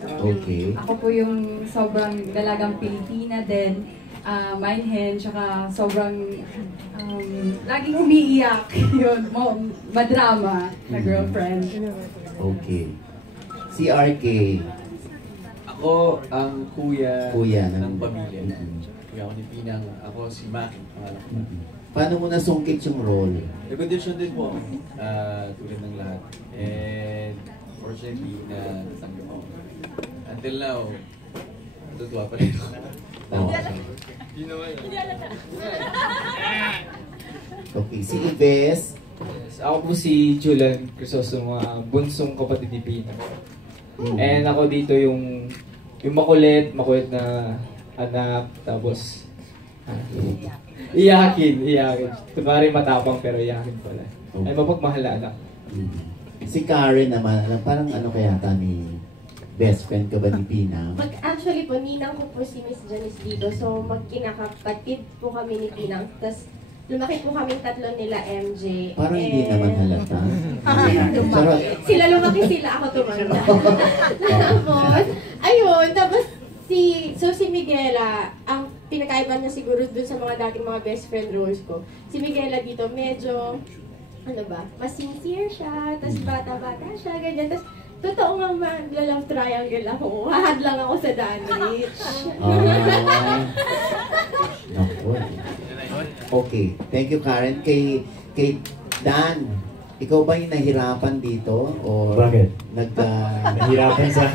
Okay. Ako po yung sobrang dalagang Pilipina din, mainhen, tsaka sobrang laging umiiyak, yun, madrama na girlfriend. Okay. Si RK. Ako ang kuya ng ng pamilya. Kuya ako ni Pinang, ako si Mac. Paano mo nasungkit yung role? Nag-audition din po ako, tulad ng lahat. And fortunately, natanggap ako. Until now, natutuwa pa rin ako. Okay, si Ives. Yes, ako po si Julian Crisostomo, bunsong kapatid ni Pina. And ako dito yung makulit na anak, tapos iyakin. Kunwari matapang pero iyakin pala. Ay mapagmahal na anak. Si Karen naman, parang ano kaya ni best friend ka ba ni Pina? Actually po, ninang ko po si Miss Janice dito. So magkinakapatid po kami ni Pinang. Tapos lumaki po kami tatlo nila MJ. Parang hindi naman halata. Sila lumaki, sila ako tumanda. Tapos, ayun, tapos si Miguela, ang pinakaiba niya siguro dun sa mga dating mga best friend roles ko. Si Miguela dito, medyo, mas sincere siya, tapos bata-bata siya, ganyan. Tapos, totoo nga mag-love triangle ako. Hahad lang ako sa Danrich. Naku. Okay. Thank you, Karen. Kay Dan, ikaw ba yung nahirapan dito? O Bakit? Nahirapan Nahirapan sa...